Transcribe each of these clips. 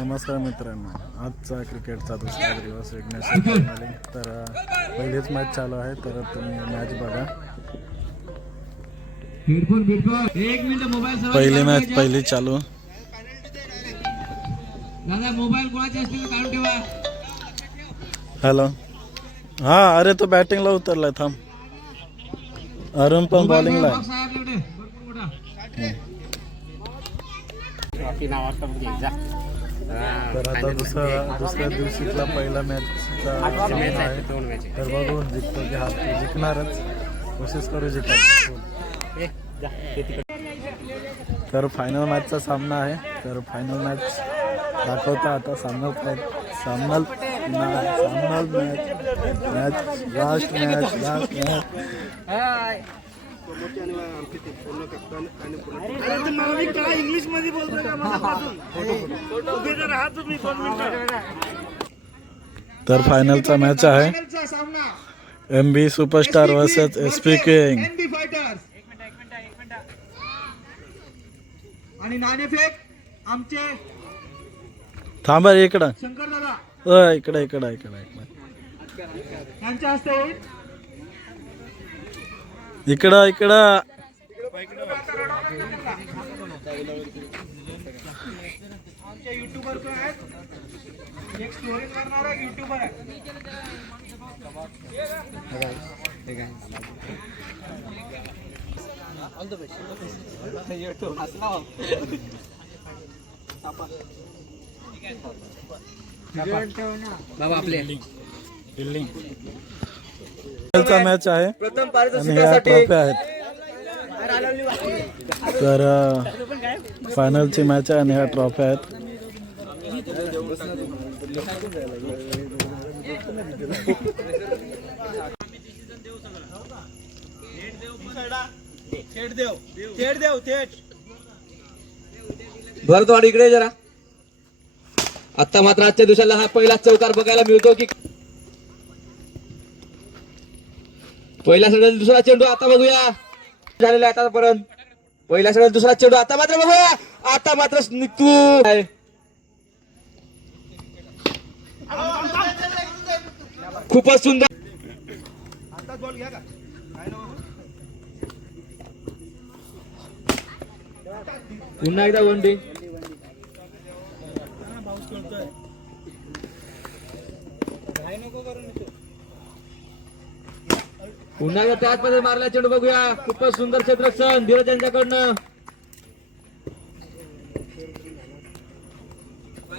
नमस्कार मित्रांनो, आजचा क्रिकेटचा दुसरा दिवस विघ्नेश्वर तर पहिलीच मॅच चालू आहे, तर तुम्ही मॅच बघा. पहिली मॅच पहिली चालू. हॅलो, हा अरे तो बॅटिंगला उतरलाय, थांब. अरुण पण बॉलिंगला आहे. तर आता दुसऱ्या दिवशीतला पहिला मॅचचा सामना आहे. तर बघू जिंकतो की हारतो. जिंकणारच, कोशिश करू जिंकायची. तर फायनल मॅचचा सामना आहे. तर फायनल मॅच दाखवता आता. सामना मॅच लास्ट मॅच. इंग्लिश मध्ये बोलतोय तर फायनलचा मॅच आहे. MB superstar versus SP king. आणि नाणेफेक आमचे थांबा इकडं. शंकर दादा इकडे यांच्या हस्ते होईल. इकडं आमचे युट्यूबर पण आहेत. एक स्टोरी करणारा युट्यूबर आहे. बाबा आपले मॅच आहे आणि ह्या ट्रॉफी आहेत. तर फायनलची मॅच आहे आणि ह्या ट्रॉफी आहेत. भरतवाड इकडे जरा. आता मात्र आजच्या दिवसाला हा पहिला चौकार बघायला मिळतो की पहिला सगळ्यात दुसरा चेंडू आता बघूया. झालेला आहे आतापर्यंत. पहिला सगळ्यात दुसरा चेंडू आता मात्र बघूया. आता मात्र निघतो. खूपच सुंदर. पुन्हा एकदा वन डे. पुन्हा एकदा त्याच मध्ये मारला चेंडू बघूया. खूपच सुंदर क्षेत्ररक्षण धीरज यांच्याकडनं.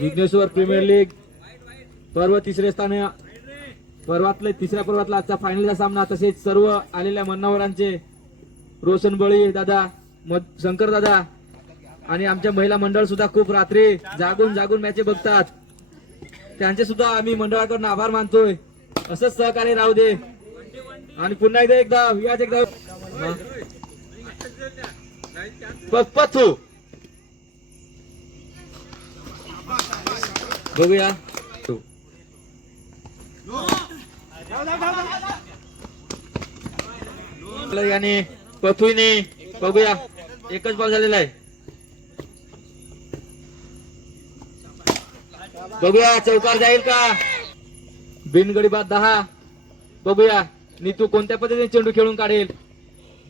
विघ्नेश्वर प्रीमियर लीग पर्व तिसरे स्थान. तिसऱ्या पर्वातला आजचा फायनलचा सामना. तसेच सर्व आलेल्या मान्यवरांचे रोशन बळी दादा, शंकर दादा आणि आमच्या महिला मंडळ सुद्धा खूप रात्री जागून मॅच बघतात. त्यांचे सुद्धा आम्ही मंडळाकडून आभार मानतोय. असंच सहकार्य राहू दे. आणि पुन्हा एकदा पथू बघूया. आणि पथूने बघूया. एकच बॉल झालेला आहे. बघूया चौकार जाईल का. बिनगडी बाद 10. बघूया नीतू कोणत्या पद्धतीने चेंडू खेळून काढेल.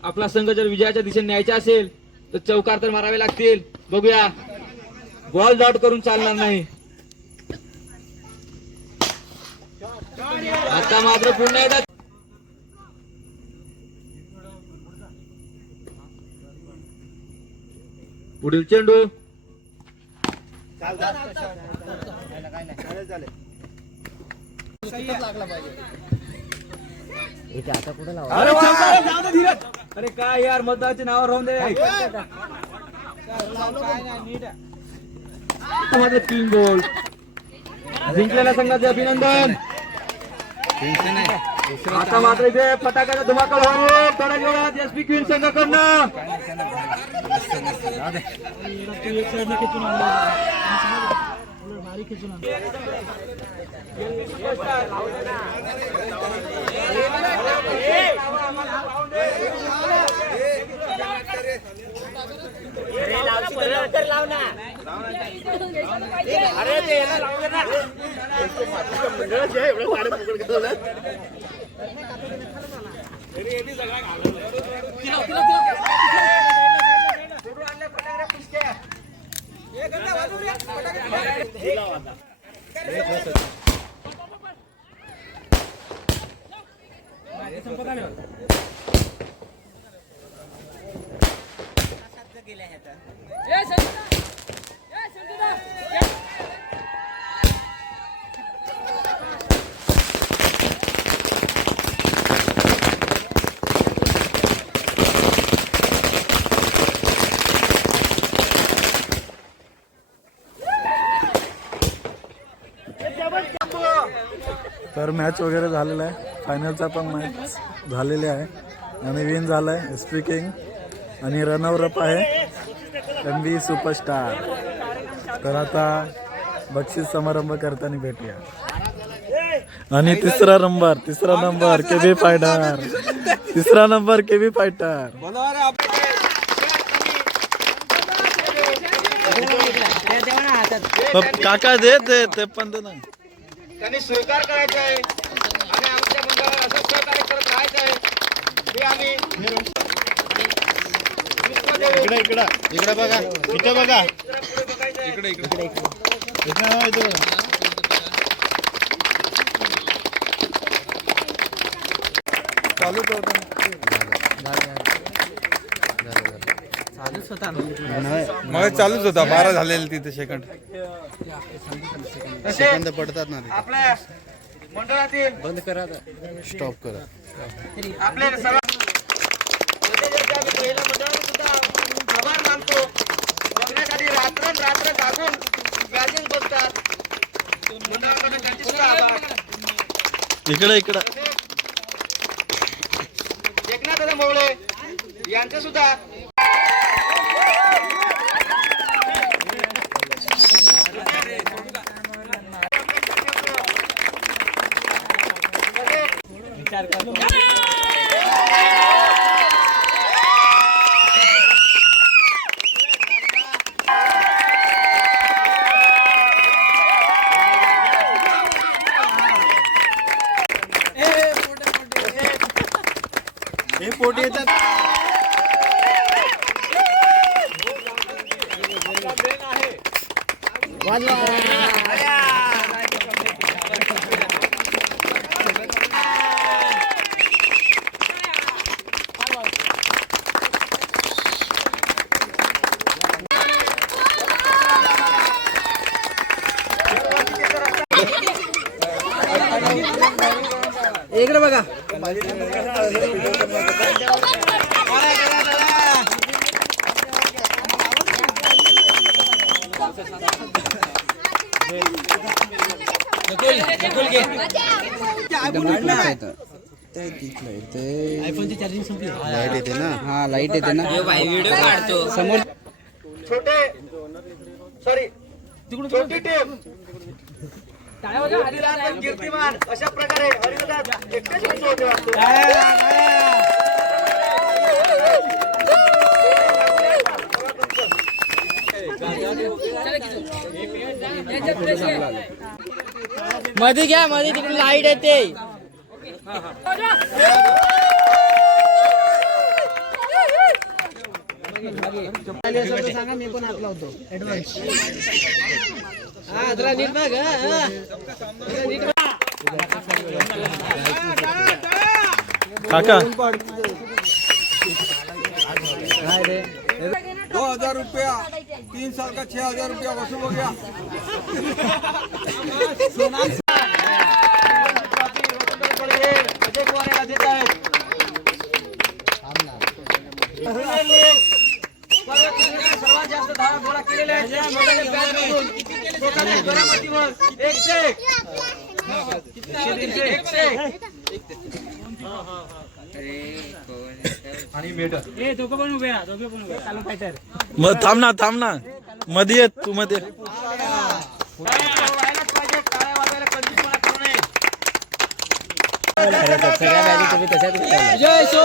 आपला संघ जर विजयाच्या दिशेने न्यायचा असेल तर चौकार तर मारावे लागतील. बघूया. बॉल आउट करून चालणार नाही. आता मात्र पुन्हा एकदा पुढील चेंडू. अरे काय यार, मतदाराचे नाव राहून दे. 3 गोल जिंकलेल्या संघाचे अभिनंदन. आता मात्र इथे फटाक्याचा धुमाकूळ होईल थोड्या वेळात SP क्वीन संघाकडनं. तर मॅच वगैरे झालेला आहे, फायनलचा पण मॅच झालेली आहे आणि विन झालाय SP किंग आणि रनर अप आहे MV सुपरस्टार. तर आता बक्षीस समारंभ करताना भेटूया. आणि तिसरा नंबर KB फायटर, तिसरा नंबर KB फायटर. काका दे ते पण दे ना. त्यांनी स्वीकार करायचा आहे आणि आमच्या मंडळाला असं सहकार्य करत राहायचं आहे. हे आम्ही इकडे बघा, इथे बघा, इकडे चालूच होता 12 झालेले तिथे सेकंड पडतात ना. आपल्या मंडळातील बंद करा, स्टॉप करा. आपले सर्व आम्ही पहिल्या मंडळाने सुद्धा आभार मानतो. बघण्यासाठी रात्र जागून मॅचेस बघतात. मंडळाकडे त्यांचे सुद्धा आभार. इकडे एकनाथ दादा मोवळे यांचे सुद्धा हे पोटी येतात. इकडे बघा. लाईट येते ना. हा लाईट येते ना. व्हिडिओ काढतो समोर. छोटी टीम हरिदास कीर्तिमान अशा प्रकारे हरिदास एकटेच उंच होते वाटतं. मध्ये घ्या, मध्ये तिकडे लाईट येते. सांगा मी पण आतला होतो ऍडव्हान्स. हा जरा नीट बघ. काका 2000 रुपया 3 साल का 6000 रुपया वसूल हो गया. अजय कुमार याला देत आहेत. सर्वात जास्त धावा गोळा केलेल्या आहेत. स्वतःच्या घरामधून 100 आणि मेटर हे दोघं पण उभे चालू फायटर. मग थांब ना मध्ये येत तू मध्ये. व्हायलाच पाहिजे. टाळ्या वाजायला कंजूसपणा करू नये. सगळ्या मॅजिक तुम्ही तशाच. जय सो.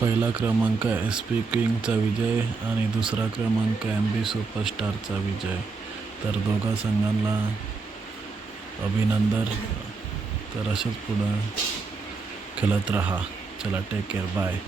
पहिला क्रमांक एस पी किंगचा विजय आणि दुसरा क्रमांक MB सुपरस्टारचा विजय. तर दोघा संघांना अभिनंदन. तर अशाच पुढं खेळत राहा. चला, टेक केअर, बाय.